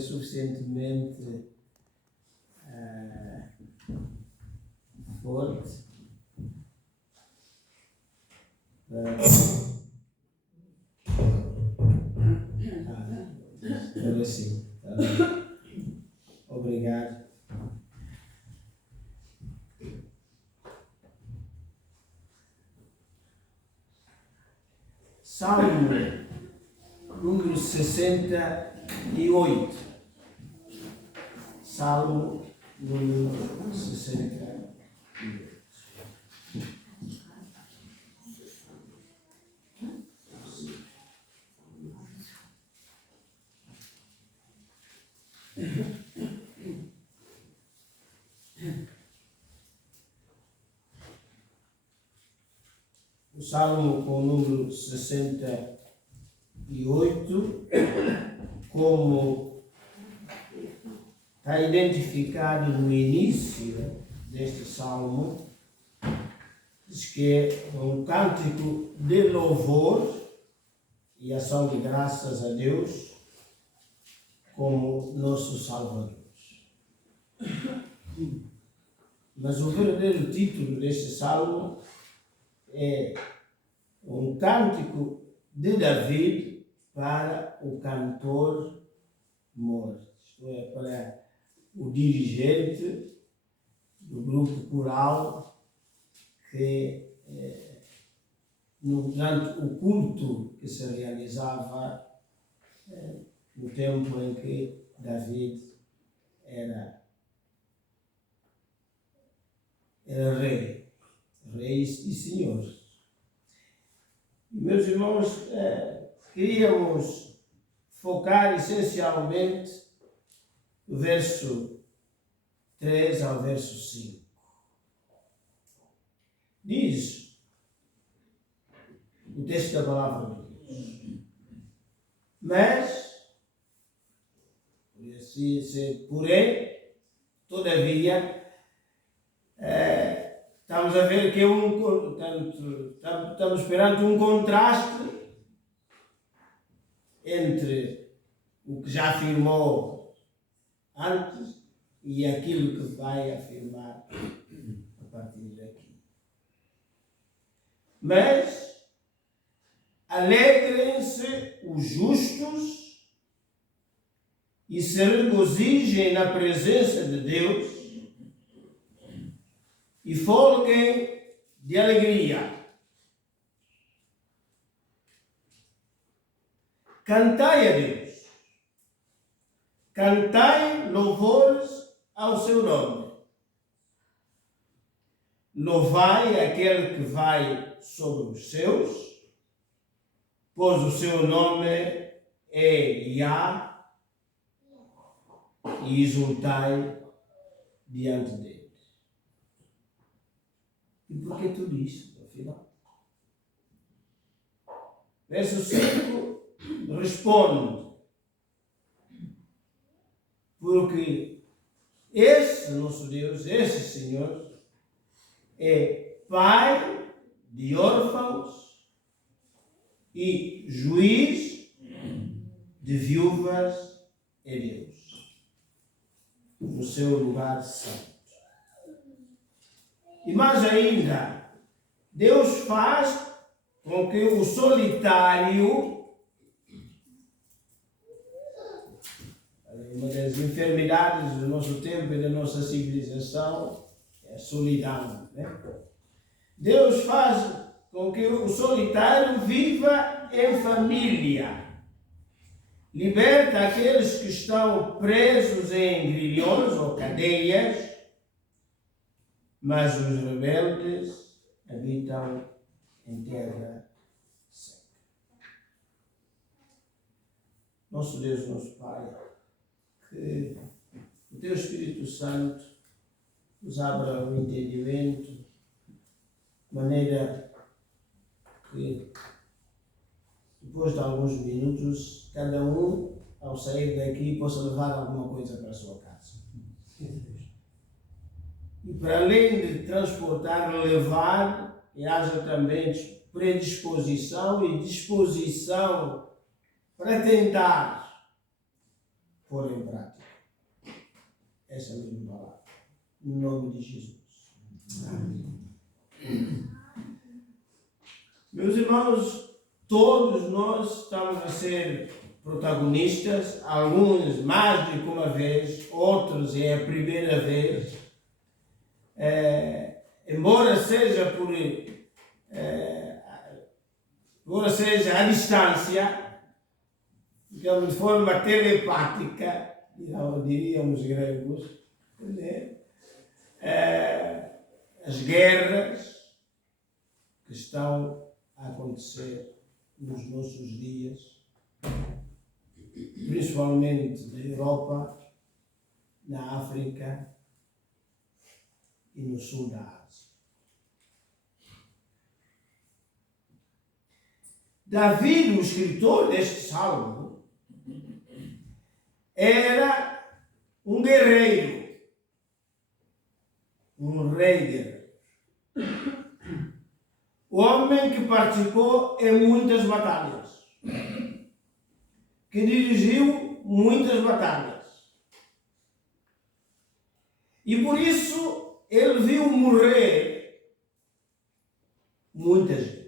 suficientemente forte agora sim. Obrigado. Salmo número 68. Salmo número 68. O Salmo com o número 68, como está identificado no início deste Salmo, diz que é um cântico de louvor e ação de graças a Deus como nosso Salvador. Mas o verdadeiro título deste Salmo é um cântico de David para o cantor morto, isto é, para o dirigente do grupo coral que, durante o culto que se realizava no tempo em que David era rei e senhor. E, meus irmãos, queríamos focar essencialmente do verso 3 ao verso 5. Diz o texto da palavra de Deus: mas, porém, todavia, estamos a ver que estamos perante um contraste entre o que já afirmou antes e aquilo que vai afirmar a partir daqui. Mas alegrem-se os justos e se regozijem na presença de Deus e folguem de alegria. Cantai a Deus, cantai louvores ao seu nome. Louvai aquele que vai sobre os seus, pois o seu nome é Yah, e exultai diante dele. E por que tudo isso, afinal? Verso 5 responde: porque esse nosso Deus, esse Senhor, é Pai de órfãos e juiz de viúvas é Deus, no seu lugar santo. E mais ainda, Deus faz com que o solitário, uma das enfermidades do nosso tempo e da nossa civilização, é a solidão, né? Deus faz com que o solitário viva em família, liberta aqueles que estão presos em grilhões ou cadeias, mas os rebeldes habitam em terra seca. Nosso Deus, nosso Pai, que o Teu Espírito Santo nos abra o entendimento, de maneira que, depois de alguns minutos, cada um, ao sair daqui, possa levar alguma coisa para a sua casa. E para além de transportar, levar, e haja também predisposição e disposição para tentar pôr em prática essa mesma palavra. No nome de Jesus. Amém. Meus irmãos, todos nós estamos a ser protagonistas, alguns mais de uma vez, outros é a primeira vez. Embora seja à distância, digamos, de forma telepática, diriam os gregos, né? As guerras que estão a acontecer nos nossos dias, principalmente na Europa, na África e no sul da Ásia. Davi, o escritor deste salmo, era um guerreiro, um rei guerreiro. Homem que participou em muitas batalhas, que dirigiu muitas batalhas. E por isso ele viu morrer muita gente.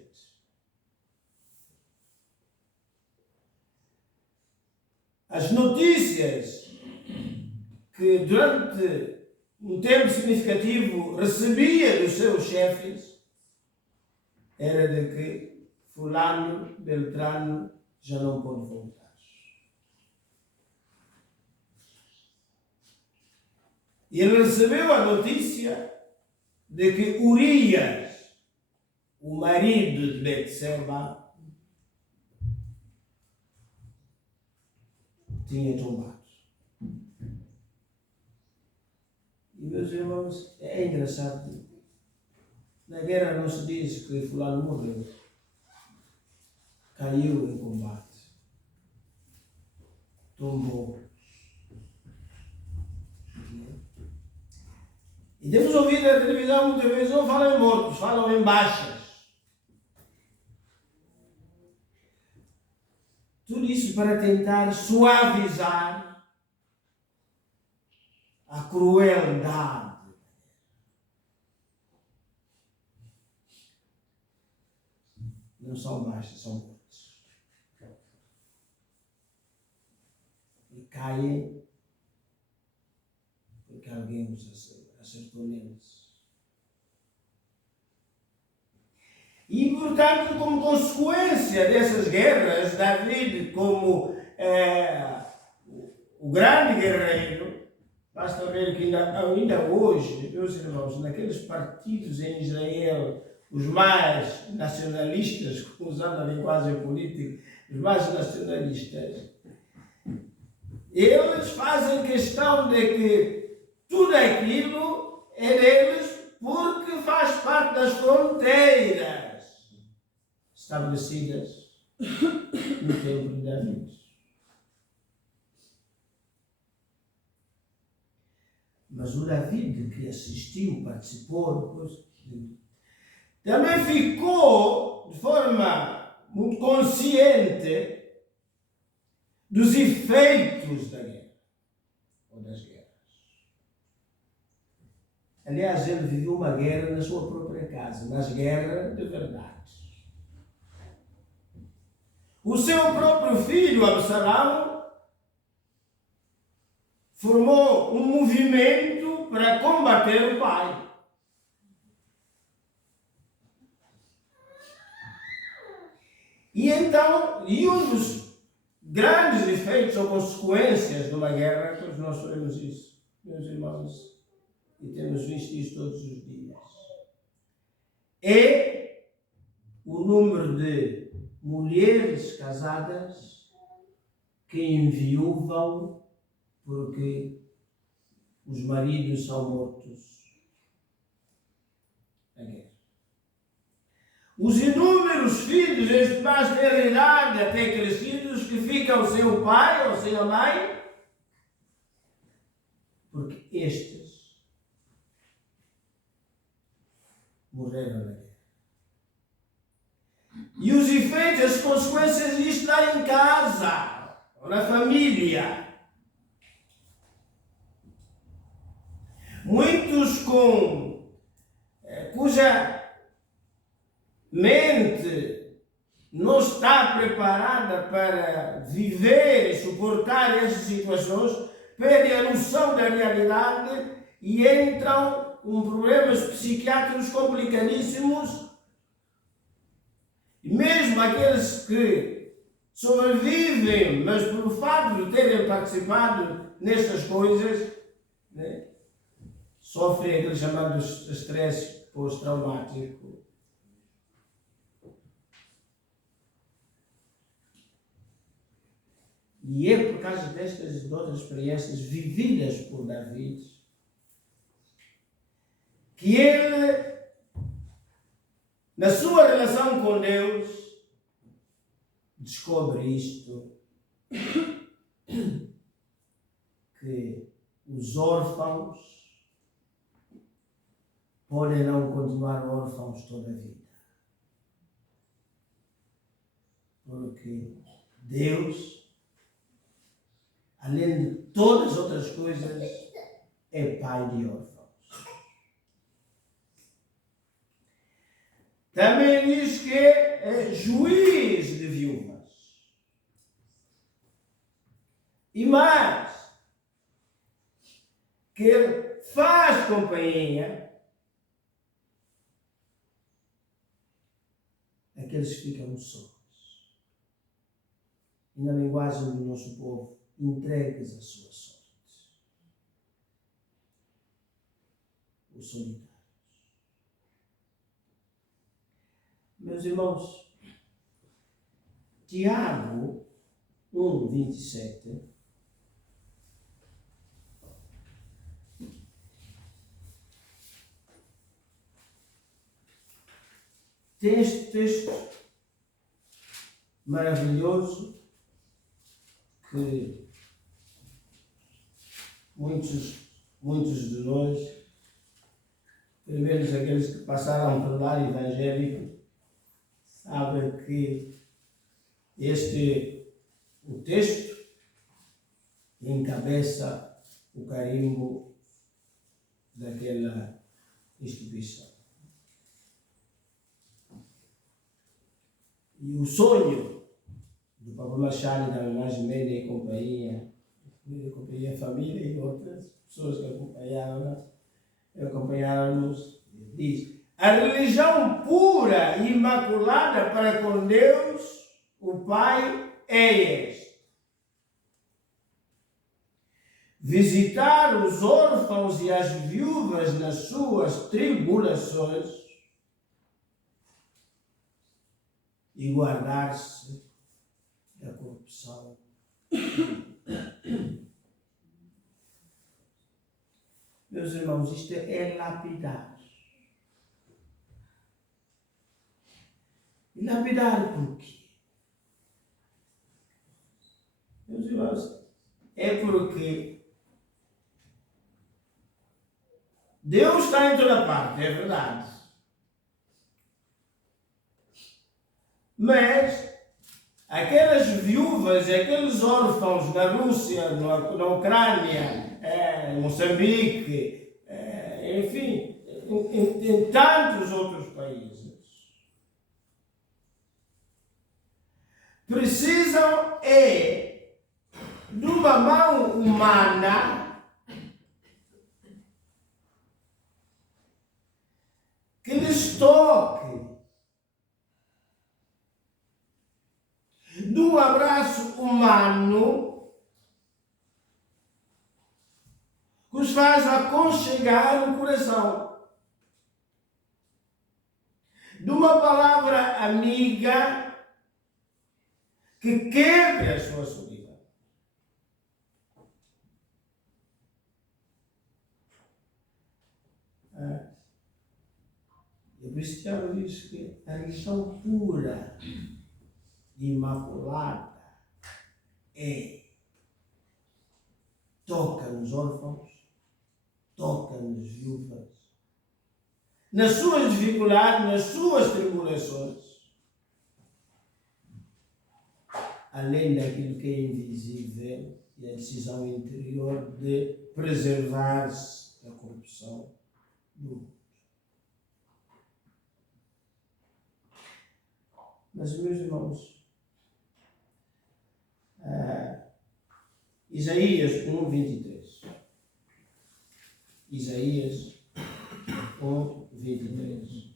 As notícias que durante um tempo significativo recebia dos seus chefes era de que fulano, Beltrano já não pode voltar. E ele recebeu a notícia de que Urias, o marido de Betseba, tinha tombado. E meus irmãos, é engraçado. Na guerra não se diz que fulano morreu. Caiu em combate. Tombou. E temos ouvido na televisão muitas vezes, não falam em mortos, falam em baixas. Tudo isso para tentar suavizar a crueldade. Não são baixas, são mortos. E caem porque alguém os acertou neles. E, portanto, como consequência dessas guerras, Davi, como o grande guerreiro, basta ver que ainda hoje, meus irmãos, naqueles partidos em Israel, os mais nacionalistas, usando a linguagem política, os mais nacionalistas, eles fazem questão de que tudo aquilo é deles porque faz parte das fronteiras estabelecidas no tempo de Davi. Mas o Davi que assistiu, participou, depois, também ficou de forma muito consciente dos efeitos da guerra, ou das guerras. Aliás, ele viveu uma guerra na sua própria casa, mas guerra de verdade. O seu próprio filho, Absalão, formou um movimento para combater o pai. E então, um dos grandes efeitos ou consequências de uma guerra, todos nós sabemos isso, meus irmãos, e temos visto isso todos os dias, é o número de mulheres casadas que enviuvam porque os maridos são mortos na guerra. Os inúmeros filhos, estes mais ter idade até crescidos, que ficam sem o pai ou sem a mãe, porque estes morreram na guerra. E os efeitos, as consequências disto lá em casa, ou na família. Muitos cuja mente não está preparada para viver e suportar essas situações, perdem a noção da realidade e entram com problemas psiquiátricos complicadíssimos. E mesmo aqueles que sobrevivem, mas por fato de terem participado nestas coisas, né, sofrem aquele chamado estresse pós-traumático. E é por causa destas e de outras experiências vividas por David que ele, na sua relação com Deus, descobre isto, que os órfãos podem não continuar órfãos toda a vida. Porque Deus, além de todas as outras coisas, é pai de órfãos. Também diz que é juiz de viúvas. E mais, que ele faz companhia àqueles que ficam sós. E na linguagem do nosso povo, entregues a sua sorte. Os solitários. Meus irmãos, Tiago 1:27 tem este texto maravilhoso que muitos de nós, pelo menos aqueles que passaram pelo lar evangélico, sabem que o texto encabeça o carimbo daquela instituição. E o sonho do Papa Machado, da Homenagem Média e companhia, família e outras pessoas que acompanharam-nos, diz: a religião pura e imaculada para com Deus, o Pai, é esta: visitar os órfãos e as viúvas nas suas tribulações e guardar-se da corrupção. Meus irmãos, isto é lapidar. E lapidar por quê? Meus irmãos, é porque Deus está em toda parte, é verdade. Mas aquelas viúvas e aqueles órfãos na Rússia, na Ucrânia, em Moçambique, enfim, em tantos outros países, precisam de uma mão humana que lhes toque, de um abraço humano que os faz aconchegar o coração, de uma palavra amiga que quebre a sua solidão. O cristiano diz que a religião pura e imaculada toca nos órfãos, toca nas viúvas, nas suas dificuldades, nas suas tribulações, além daquilo que é invisível e a decisão interior de preservar-se da corrupção. corrupção do mundo. Mas, meus irmãos, Isaías 1:23. Isaías 1:23.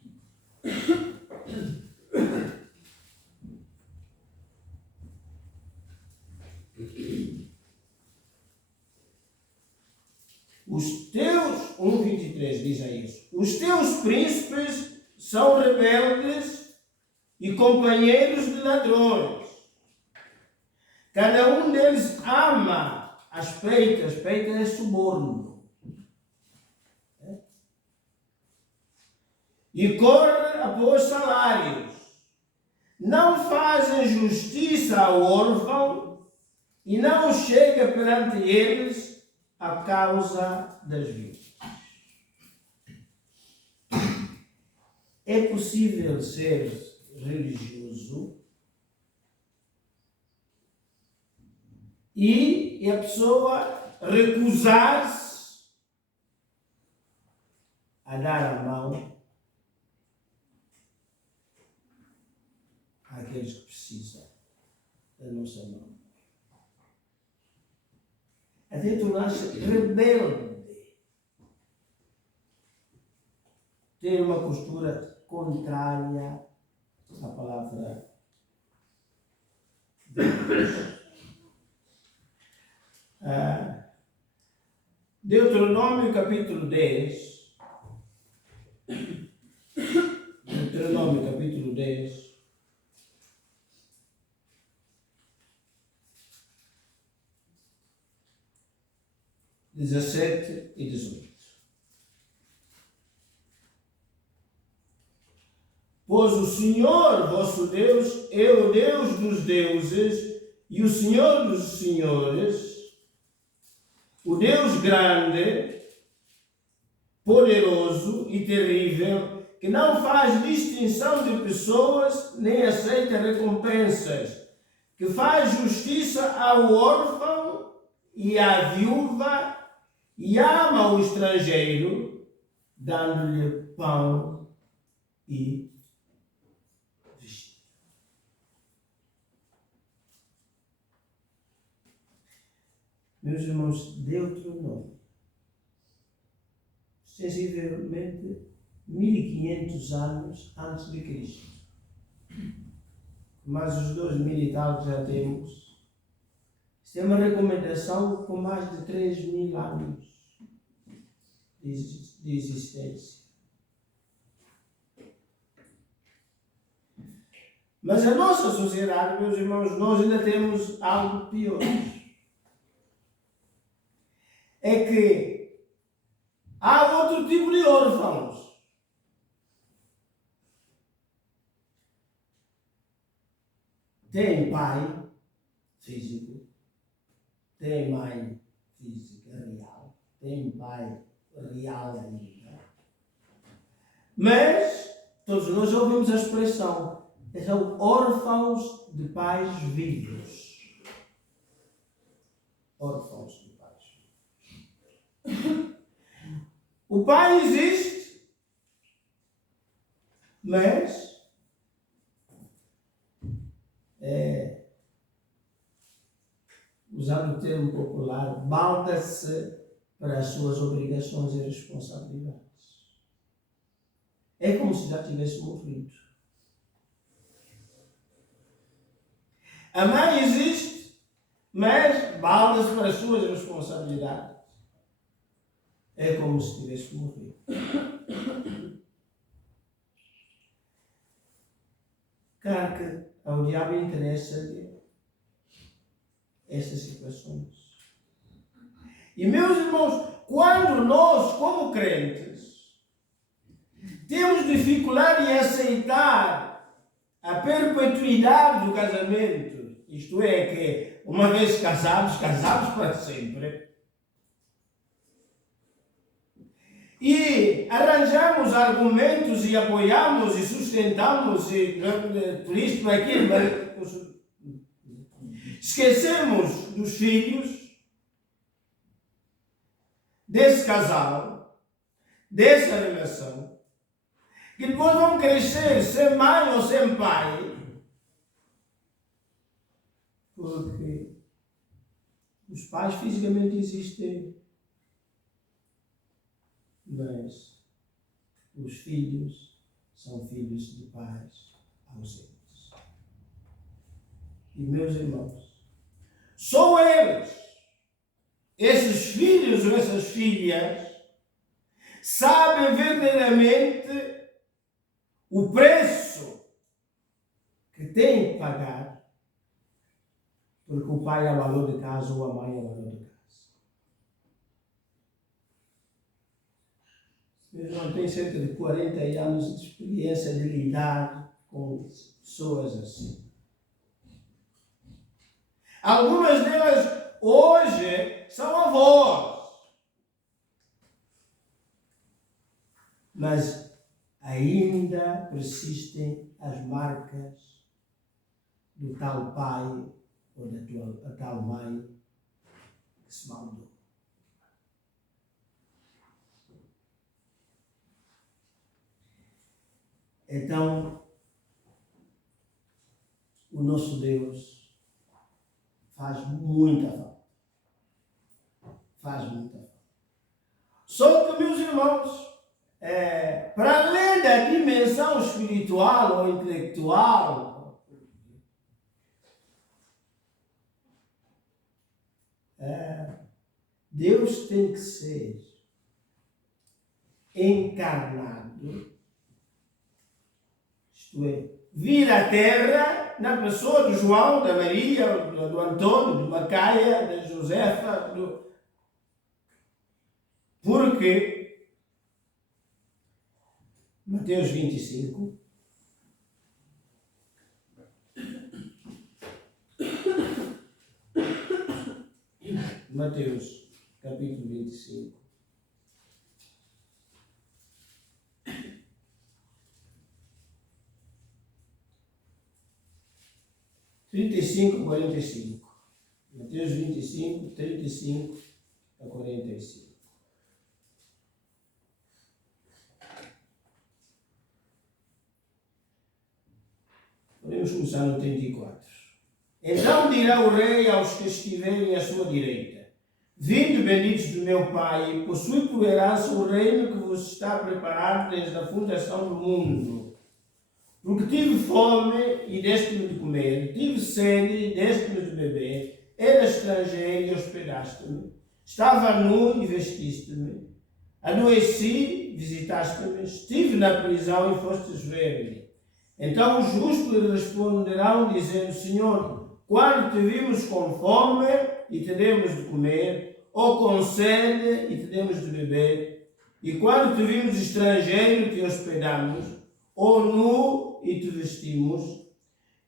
Os teus, 1:23 diz Isaías, os teus príncipes são rebeldes e companheiros de ladrões. Cada um deles ama as peitas é suborno. E corre após salários. Não fazem justiça ao órfão e não chega perante eles a causa das vidas. É possível ser religioso e a pessoa recusar-se a dar a mão àqueles que precisam da nossa mão. Até tornar-se rebelde. Ter uma postura contrária à palavra de Deus. Deuteronômio capítulo 10. Deuteronômio capítulo 10. (17 e 18). Pois o Senhor vosso Deus é o Deus dos deuses e o Senhor dos senhores, o Deus grande, poderoso e terrível, que não faz distinção de pessoas nem aceita recompensas, que faz justiça ao órfão e à viúva e ama o estrangeiro, dando-lhe pão e vestido. Meus irmãos, Deuteronômio, sensivelmente 1500 anos antes de Cristo. Mas os 2000 e tal que já temos. Isto é uma recomendação com mais de 3000 anos de existência. Mas a nossa sociedade, meus irmãos, nós ainda temos algo pior. É que há outro tipo de órfãos. Tem pai físico, tem mãe física real, tem pai real ainda. Mas todos nós ouvimos a expressão, são órfãos de pais vivos. Órfãos de pais vivos. O pai existe, mas usando o termo popular, balda-se para as suas obrigações e responsabilidades. É como se já tivesse morrido. A mãe existe, mas balda-se para as suas responsabilidades. É como se tivesse morrido. Claro que ao diabo interessa estas situações. E, meus irmãos, quando nós, como crentes, temos dificuldade em aceitar a perpetuidade do casamento, isto é, que uma vez casados para sempre, e arranjamos argumentos e apoiamos e sustentamos e por isto, por aquilo, esquecemos dos filhos desse casal dessa relação, que depois vão crescer sem mãe ou sem pai, porque os pais fisicamente existem, mas os filhos são filhos de pais ausentes. E meus irmãos, só eles, esses filhos ou essas filhas, sabem verdadeiramente o preço que têm que pagar, porque o pai é o valor de casa ou a mãe é o valor de casa. Meu irmão tem cerca de 40 anos de experiência de lidar com pessoas assim. Algumas delas hoje são avós, mas ainda persistem as marcas do tal pai ou da tal mãe que se maldou. Então, o nosso Deus faz muita falta. Faz muita falta. Só que, meus irmãos, para além da dimensão espiritual ou intelectual, Deus tem que ser encarnado, isto é, vir à Terra na pessoa do João, da Maria, do Antônio, de Macaia, da Josefa, porque Mateus 25 Mateus capítulo 25 35 a 45. Mateus 25, 35 a 45. Podemos começar no 34. Então dirá o rei aos que estiverem à sua direita: vinde, benditos do meu Pai, possui por herança o reino que vos está preparado desde a fundação do mundo. Porque tive fome e deste-me de comer, tive sede e deste-me de beber, era estrangeiro e hospedaste-me, estava nu e vestiste-me, adoeci, visitaste-me, estive na prisão e fostes ver-me. Então os justos lhe responderão, dizendo: Senhor, quando te vimos com fome e te demos de comer, ou com sede e te demos de beber, e quando te vimos estrangeiro te hospedamos, ou nu e te vestimos,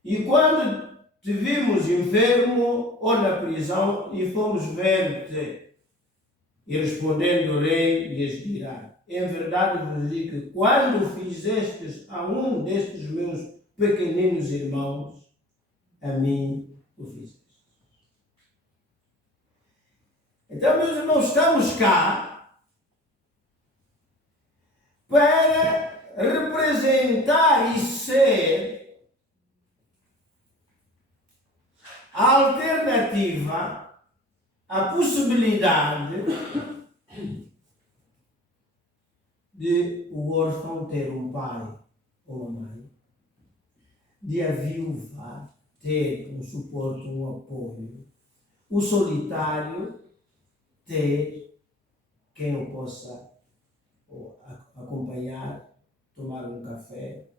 e quando te vimos enfermo ou na prisão e fomos ver-te. E respondendo o rei lhes dirá: em verdade vos digo que quando fizestes a um destes meus pequeninos irmãos, a mim o fizeste. Então, meus irmãos, estamos cá para representar e ser a alternativa, a possibilidade de o órfão ter um pai ou uma mãe, de a viúva ter um suporte, um apoio, o solitário ter quem o possa acompanhar, tomar um café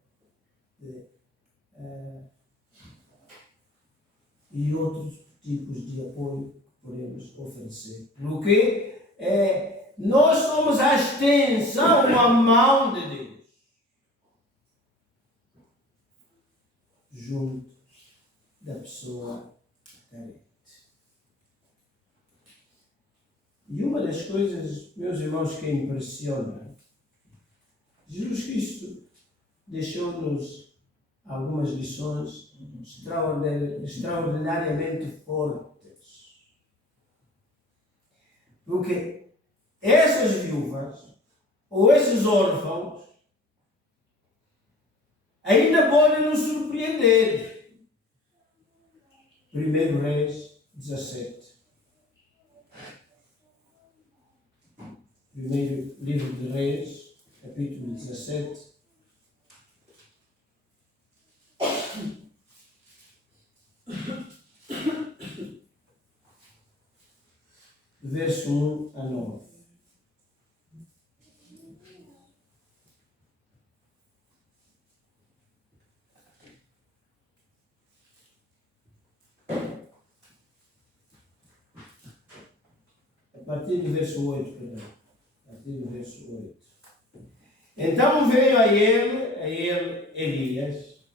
e outros tipos de apoio que podemos oferecer. Porque nós somos a extensão, a mão de Deus, junto da pessoa carente. E uma das coisas, meus irmãos, que impressiona, Jesus Cristo deixou-nos algumas lições extraordinariamente fortes. Porque essas viúvas, ou esses órfãos ainda podem nos surpreender. 1 Reis 17. Primeiro livro de Reis, capítulo 17. Verso 1 a 9. A partir do verso 8, perdão. A partir do verso 8. Então veio a ele, Elias,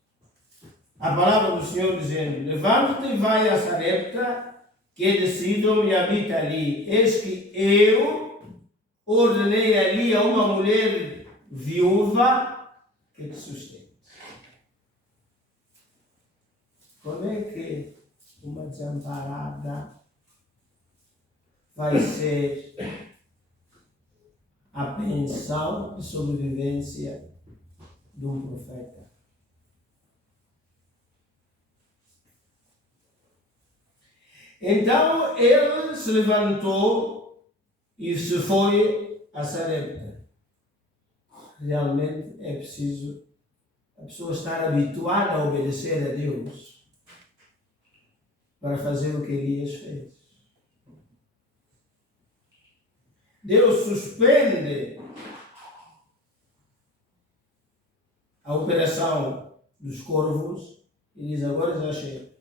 a palavra do Senhor dizendo: levanta-te e vai a Sarepta, que é de Sidom, e habita ali. Eis que eu ordenei ali a uma mulher viúva que te sustente. Como é que uma desamparada vai ser a pensão de sobrevivência de um profeta? Então ele se levantou e se foi a Sarepta. Realmente é preciso a pessoa estar habituada a obedecer a Deus para fazer o que Elias fez. Deus suspende a operação dos corvos e diz: agora já chega.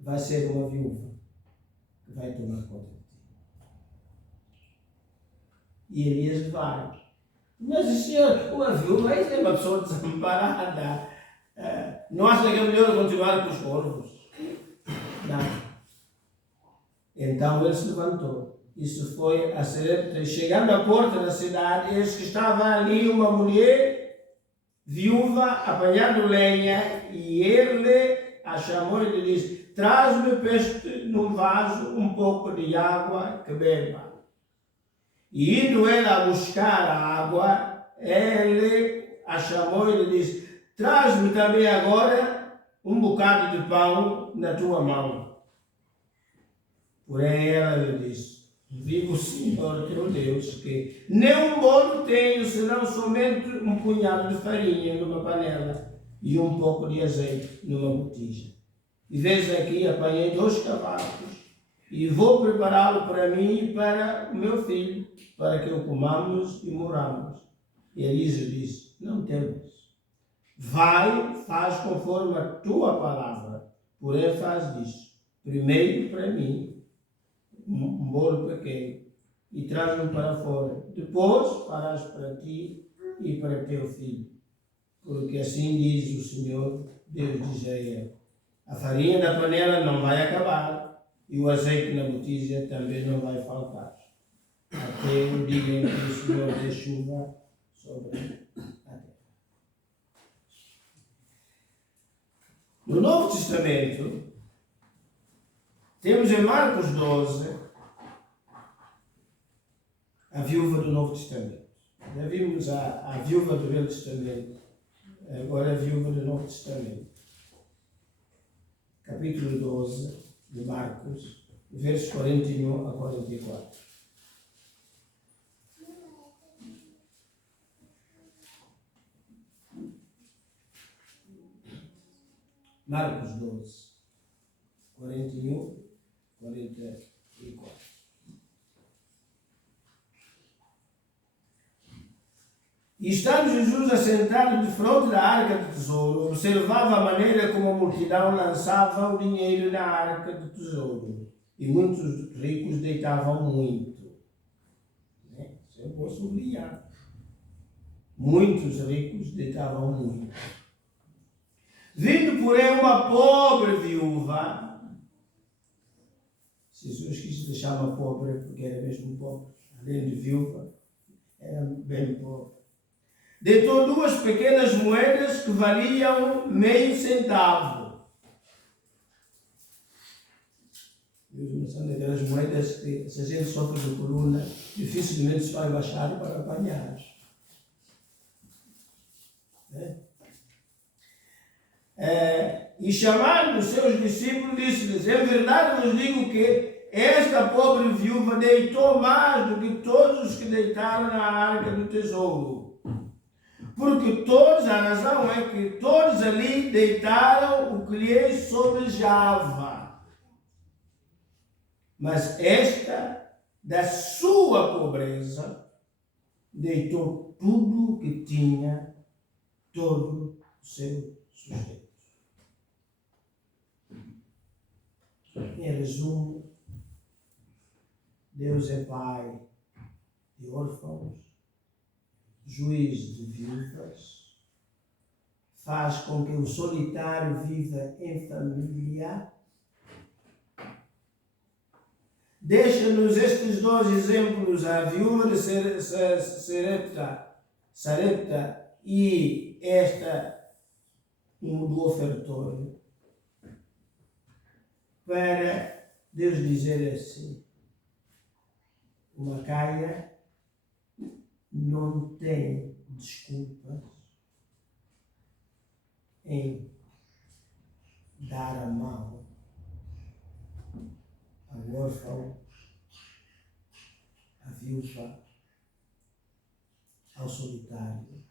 Vai ser uma viúva que vai tomar conta de ti. E Elias vai. Mas o senhor, uma viúva, isso é uma pessoa desamparada. Não acha que é melhor continuar com os corvos? Não. Então ele se levantou. Isso foi a Sarepta. Chegando à porta da cidade, eis que estava ali uma mulher viúva apanhando lenha, e ele a chamou e lhe disse: traz-me num vaso um pouco de água que beba. E indo ela a buscar a água, ele a chamou e lhe disse: traz-me também agora um bocado de pão na tua mão. Porém ela lhe disse: viva o Senhor teu Deus, que nem um bolo tenho, senão somente um punhado de farinha numa panela e um pouco de azeite numa botija. E vês aqui, apanhei 2 cavalos e vou prepará-lo para mim e para o meu filho, para que o comamos e moramos. E Elisa disse: não temas, vai, faz conforme a tua palavra, porém faz disto: primeiro para mim um bolo pequeno e traz-me para fora, depois farás para ti e para teu filho, porque assim diz o Senhor, Deus de Israel: a farinha da panela não vai acabar e o azeite na botija também não vai faltar, até o dia em que o Senhor dê chuva sobre a terra. No Novo Testamento, temos em Marcos 12 a viúva do Novo Testamento. Já vimos a viúva do Velho Testamento, agora a viúva do Novo Testamento. Capítulo 12 de Marcos, versos 41 a 44. Marcos 12, 41, 44. E estando Jesus assentado de frente da arca do tesouro, observava a maneira como a multidão lançava o dinheiro na arca do tesouro. E muitos ricos deitavam muito. Se eu vou sublinhar. Muitos ricos deitavam muito. Vindo, porém, uma pobre viúva, Jesus quis deixar-me pobre porque era mesmo pobre. Além de viúva, era bem pobre. Deitou 2 pequenas moedas que valiam meio centavo. Deus são daquelas moedas que, se a gente sofre de coluna, dificilmente se vai baixar para apanhar. E chamando os seus discípulos, disse-lhes: em verdade vos digo que esta pobre viúva deitou mais do que todos os que deitaram na arca do tesouro. Porque todos, a razão é que todos ali deitaram o que lhes sobejava. Mas esta, da sua pobreza, deitou tudo o que tinha, todo o seu sustento. Em resumo, Deus é Pai de órfãos, juiz de viúvas, faz com que o solitário viva em família. Deixa-nos estes dois exemplos, a viúva de Sarepta e esta do ofertório, para Deus dizer assim: uma caia não tem desculpas em dar a mão ao órfão, à viúva, ao solitário.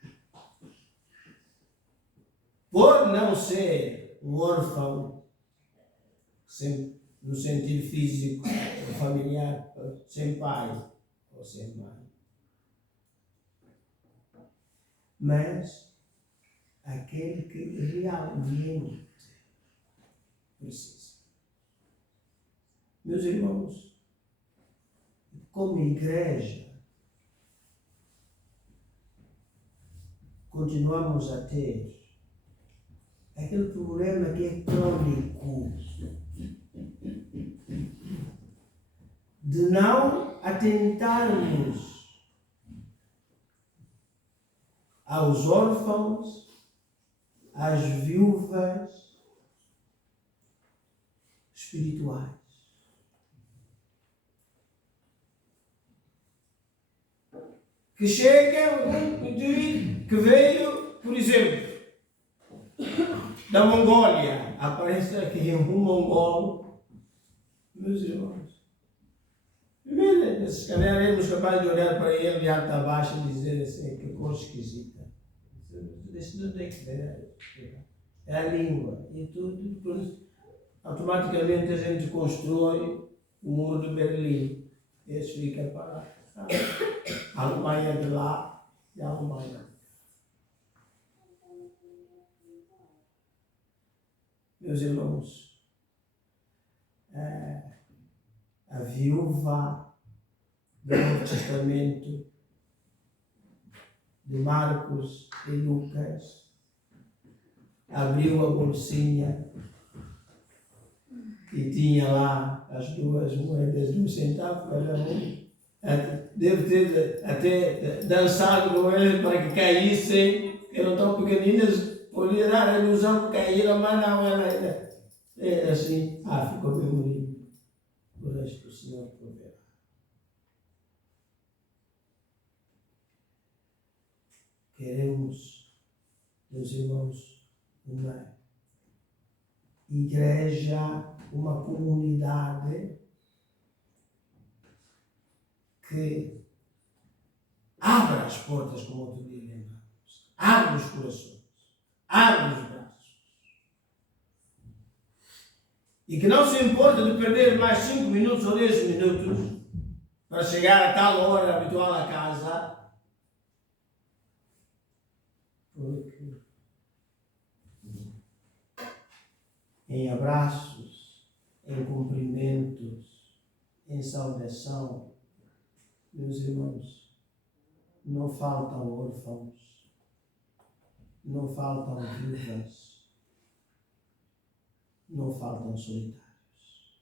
Pode não ser um órfão no sentido físico ou familiar, sem pai ou sem mãe, mas aquele que realmente precisa. Meus irmãos, como igreja, continuamos a ter aquele problema que é crônico de não atentarmos aos órfãos, às viúvas espirituais. Que chega um indivíduo que veio, por exemplo, da Mongólia. Aparece aqui um mongol, meus irmãos. Primeiro, se calhar éramos capazes de olhar para ele de alta a baixo e dizer assim: que coisa esquisita. Isso não tem que ver. É a língua. E tudo, automaticamente a gente constrói o muro de Berlim. Esse fica para lá. A Alemanha de lá e a Alemanha. Meus irmãos, a viúva do Novo Testamento, de Marcos e Lucas, abriu a bolsinha e tinha lá as duas moedas de 1 centavo cada um. Deve ter até dançado com eles para que caíssem, que eram tão pequeninas, podia dar a ilusão que caíram, mas não, ela era assim. Ficou bem bonito. O resto do Senhor proverá. Queremos, meus irmãos, uma igreja, uma comunidade que abra as portas, como outro dia lembramos, abre os corações, abre os braços, e que não se importa de perder mais 5 minutos ou 10 minutos para chegar a tal hora habitual à casa, porque em abraços, em cumprimentos, em saudação, meus irmãos, não faltam órfãos, não faltam viúvas, não faltam solitários.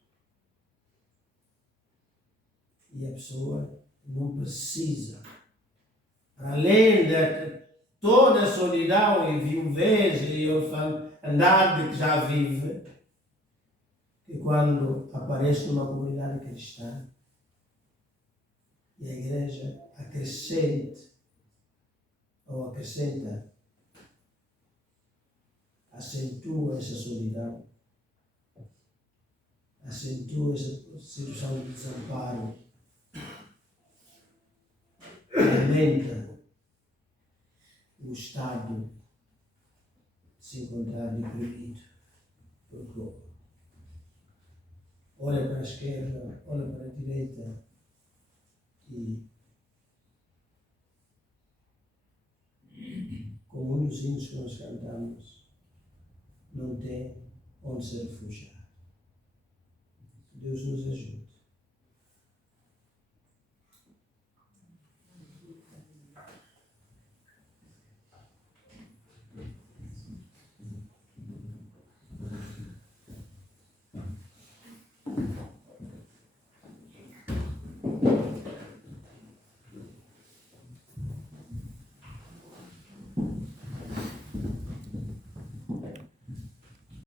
E a pessoa não precisa, além de toda a solidão e viuvez e orfandade que já vive, que quando aparece numa comunidade cristã e a igreja acrescenta, acentua essa solidão, acentua essa situação de desamparo, aumenta o estado de se encontrar deprimido, porque olha para a esquerda, olha para a direita e, como um dos hinos que nós cantamos, não tem onde se refugiar. Deus nos ajude.